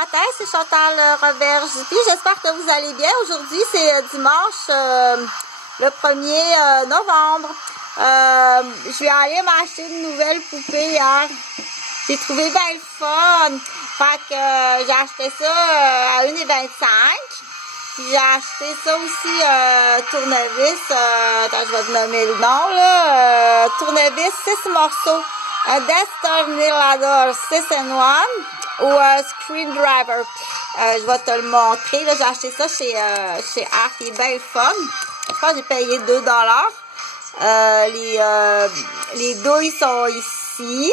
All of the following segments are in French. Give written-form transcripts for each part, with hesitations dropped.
matin, c'est Chantal Robert JP. J'espère que vous allez bien. Aujourd'hui, c'est dimanche, le 1er novembre. Je vais aller m'acheter une nouvelle poupée hier. J'ai trouvé bien le fun. Fait que j'ai acheté ça à 1,25 $. J'ai acheté ça aussi, tournevis. Attends, je vais te nommer le nom, là. Tournevis, 6 morceaux. Un destornillador 6-in-1 ou un screwdriver. Je vais te le montrer. Là, j'ai acheté ça chez Arc. Il est bien fun. Je pense que j'ai payé 2 $. Les douilles sont ici.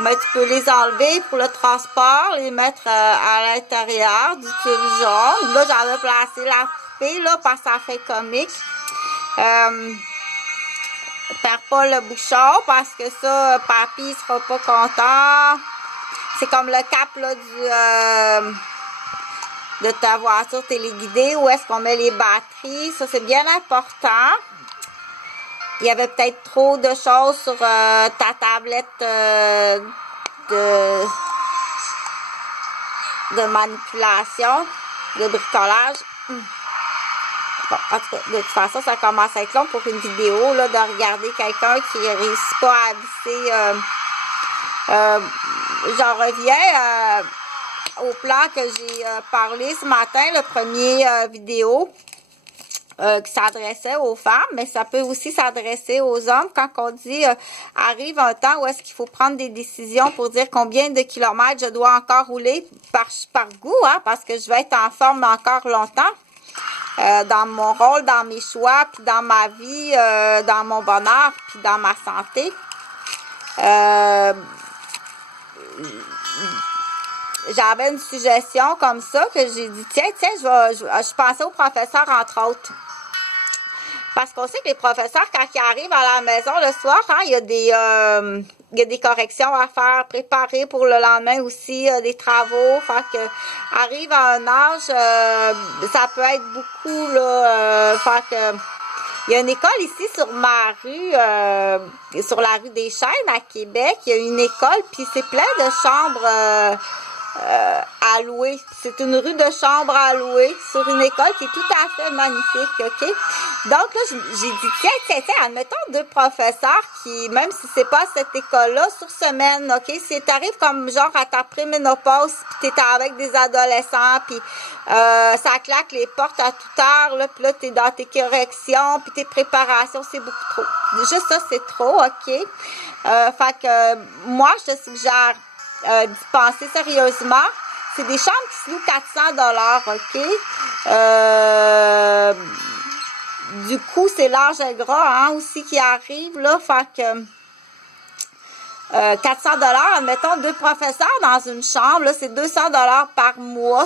Mais tu peux les enlever pour le transport, les mettre à l'intérieur du tube jaune. Là, j'avais placé la poupée là, parce que ça fait comique. Perds pas le bouchon parce que ça, papy sera pas content. C'est comme le cap là, de ta voiture téléguidée, où est-ce qu'on met les batteries. Ça, c'est bien important. Il y avait peut-être trop de choses sur ta tablette de manipulation, de bricolage. Bon, en tout cas, de toute façon, ça commence à être long pour une vidéo, là, de regarder quelqu'un qui ne réussit pas à visser. J'en reviens au plan que j'ai parlé ce matin, le premier vidéo. Qui s'adressait aux femmes, mais ça peut aussi s'adresser aux hommes quand on dit arrive un temps où est-ce qu'il faut prendre des décisions pour dire combien de kilomètres je dois encore rouler par goût, hein, parce que je vais être en forme encore longtemps dans mon rôle, dans mes choix, puis dans ma vie, dans mon bonheur, puis dans ma santé. J'avais une suggestion comme ça que j'ai dit, tiens, je pensais au professeur entre autres. Parce qu'on sait que les professeurs, quand ils arrivent à la maison le soir, hein, il y a des corrections à faire, préparer pour le lendemain aussi, des travaux. Fait que arrive à un âge, ça peut être beaucoup, là. Fait que il y a une école ici sur ma rue, sur la rue des Chênes à Québec. Il y a une école, puis c'est plein de chambres à louer. C'est une rue de chambres à louer sur une école qui est tout à fait magnifique, OK? Donc là, j'ai dit, tiens, admettons 2 professeurs qui, même si c'est pas cette école-là, sur semaine, OK? Si t'arrives comme genre à ta préménopause, puis t'es avec des adolescents, puis ça claque les portes à toute heure, là, puis là, t'es dans tes corrections, puis tes préparations, c'est beaucoup trop. Juste ça, c'est trop, OK? Fait que moi, je te suggère d'y penser sérieusement. C'est des chambres qui se louent 400 $, OK? Du coup, c'est l'âge gras, hein, aussi qui arrive, là. Fait que 400 $, admettons 2 professeurs dans une chambre, là, c'est 200 $ par mois.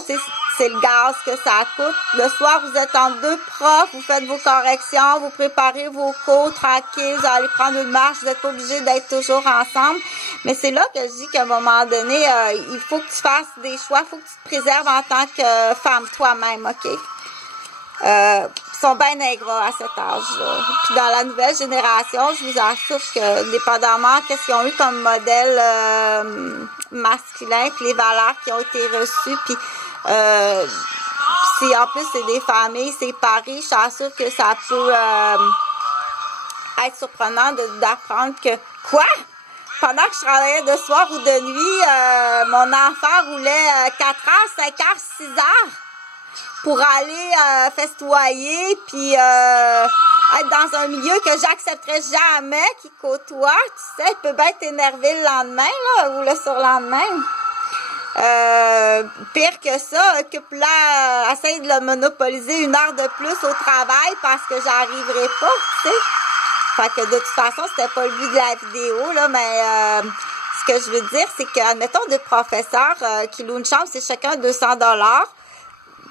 C'est le gaz que ça coûte. Le soir, vous êtes en 2 profs, vous faites vos corrections, vous préparez vos cours tranquilles, vous allez prendre une marche, vous n'êtes pas obligés d'être toujours ensemble. Mais c'est là que je dis qu'à un moment donné, il faut que tu fasses des choix, il faut que tu te préserves en tant que femme toi-même, OK? Ils sont bien ingrats à cet âge-là. Puis dans la nouvelle génération, je vous assure que, dépendamment de ce qu'ils ont eu comme modèle masculin, puis les valeurs qui ont été reçues, puis si en plus c'est des familles séparées, je suis sûre que ça peut être surprenant d'apprendre que quoi? Pendant que je travaillais de soir ou de nuit, mon enfant roulait 4 heures, 5 heures, 6 heures pour aller festoyer, puis être dans un milieu que j'accepterais jamais, qui côtoie, tu sais, il peut bien t'énerver le lendemain, là, ou le surlendemain. Pire que ça, occupe-la, essaye de le monopoliser 1 heure de plus au travail parce que j'arriverai pas, tu sais. Fait que de toute façon, c'était pas le but de la vidéo, là, mais ce que je veux dire, c'est que, admettons, 2 professeurs qui louent une chambre, c'est chacun 200 $.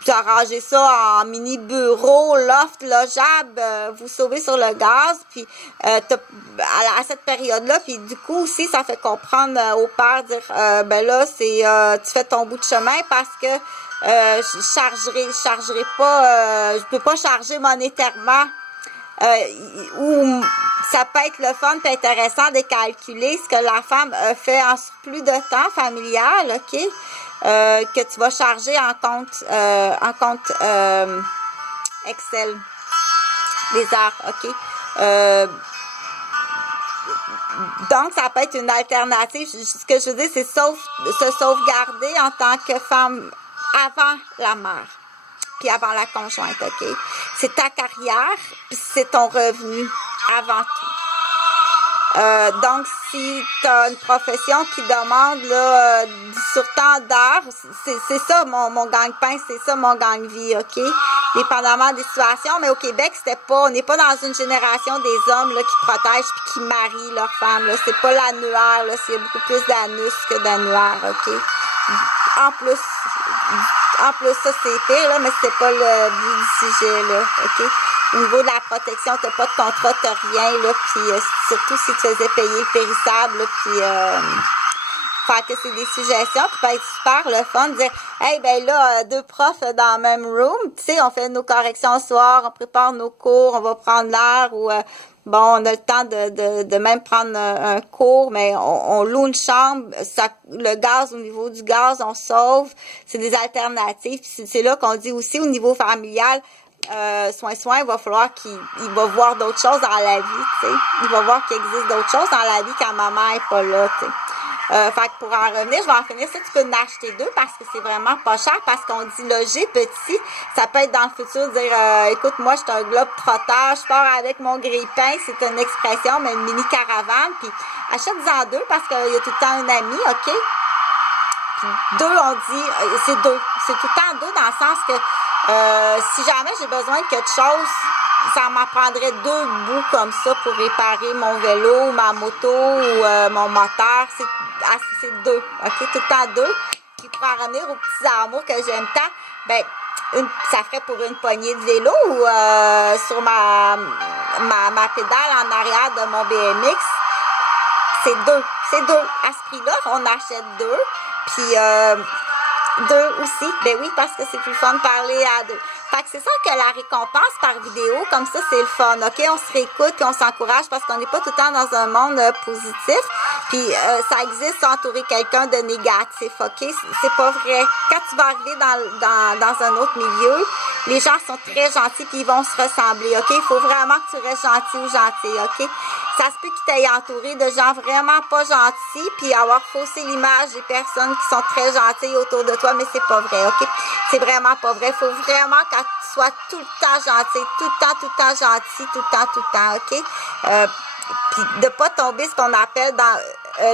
Puis arrangez ça en mini bureau, loft, logeable, vous sauvez sur le gaz, puis à cette période-là, puis du coup aussi, ça fait comprendre au père, dire, ben là, c'est tu fais ton bout de chemin parce que je chargerai pas, je peux pas charger monétairement, ou ça peut être le fun et intéressant de calculer ce que la femme fait en surplus de temps familial, OK? que tu vas charger en compte Excel. Les heures, OK? Donc, ça peut être une alternative. Ce que je veux dire, c'est se sauvegarder en tant que femme avant la mère, puis avant la conjointe, OK? C'est ta carrière, puis c'est ton revenu avant tout. Donc, si tu as une profession qui demande là, sur tant d'heures, c'est ça mon gagne-pain, c'est ça mon gagne-vie, OK? Dépendamment des situations, mais au Québec, on n'est pas dans une génération des hommes là, qui protègent puis qui marient leurs femmes. Là. C'est pas l'annuaire, là, il y a beaucoup plus d'anus que d'annuaire, OK? En plus, ça c'est pire, là, mais c'est pas le but du sujet, là, OK? Au niveau de la protection, t'as pas de contrat, t'as rien, là, puis surtout si tu faisais payer le périssable, là, puis fait que c'est des suggestions qui peuvent être super le fun, de dire, hey, ben là, deux profs dans le même room, tu sais, on fait nos corrections ce soir, on prépare nos cours, on va prendre l'air, ou bon, on a le temps de même prendre un cours, mais on loue une chambre, le gaz, au niveau du gaz, on sauve, c'est des alternatives, puis c'est là qu'on dit aussi, au niveau familial, soin, il va falloir qu'il va voir d'autres choses dans la vie, tu sais. Il va voir qu'il existe d'autres choses dans la vie quand maman est pas là, tu sais. Fait que pour en revenir, je vais en finir ça, tu peux en acheter deux parce que c'est vraiment pas cher, parce qu'on dit loger petit, ça peut être dans le futur dire écoute, moi je suis un globe trotteur, je pars avec mon grille-pain, c'est une expression, mais une mini caravane, puis achète-en deux parce qu'il y a tout le temps un ami, OK? Puis deux, on dit, c'est deux. C'est tout le temps deux dans le sens que si jamais j'ai besoin de quelque chose, ça m'en prendrait deux bouts comme ça pour réparer mon vélo, ma moto ou mon moteur. C'est deux, OK? Tout le temps deux. Puis pour en revenir aux petits amours que j'aime tant, ben, ça ferait pour une poignée de vélo ou sur ma pédale en arrière de mon BMX. C'est deux. À ce prix-là, on achète deux. Puis deux aussi. Ben oui, parce que c'est plus fun de parler à deux. Fait que c'est ça que la récompense par vidéo, comme ça, c'est le fun, OK? On se réécoute puis on s'encourage parce qu'on n'est pas tout le temps dans un monde positif. Puis ça existe entourer quelqu'un de négatif, OK? C'est pas vrai. Quand tu vas arriver dans un autre milieu, les gens sont très gentils puis ils vont se ressembler, OK? Il faut vraiment que tu restes gentil ou gentil, OK? Ça se peut qu'ils t'aient entouré de gens vraiment pas gentils puis avoir faussé l'image des personnes qui sont très gentilles autour de toi, mais c'est pas vrai, OK? C'est vraiment pas vrai. Il faut vraiment que tu sois tout le temps gentil, tout le temps gentil, tout le temps, OK? Puis de pas tomber ce qu'on appelle dans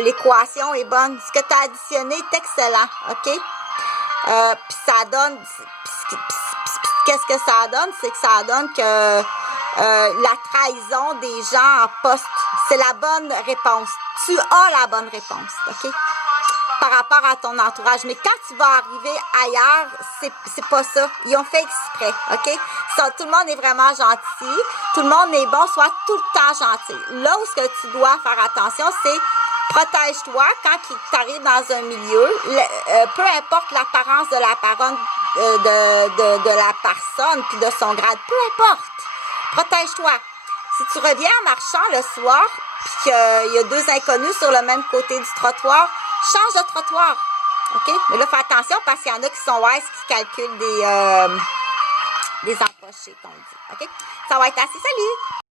l'équation est bonne. Ce que tu as additionné est excellent, OK? Puis ça donne... qu'est-ce que ça donne? C'est que ça donne que la trahison des gens en poste, c'est la bonne réponse. Tu as la bonne réponse, OK? Par rapport à ton entourage. Mais quand tu vas arriver ailleurs, c'est pas ça. Ils ont fait exprès, OK? Tout le monde est vraiment gentil. Tout le monde est bon. Sois tout le temps gentil. Là où ce que tu dois faire attention, c'est protège-toi quand tu arrives dans un milieu. Peu importe l'apparence de la personne puis de son grade. Peu importe. Protège-toi. Si tu reviens en marchant le soir puis qu'il y a deux inconnus sur le même côté du trottoir, change de trottoir, OK? Mais là, fais attention parce qu'il y en a qui sont wise, qui calculent des empochés, qu'on dit, OK? Ça va être assez. Salut!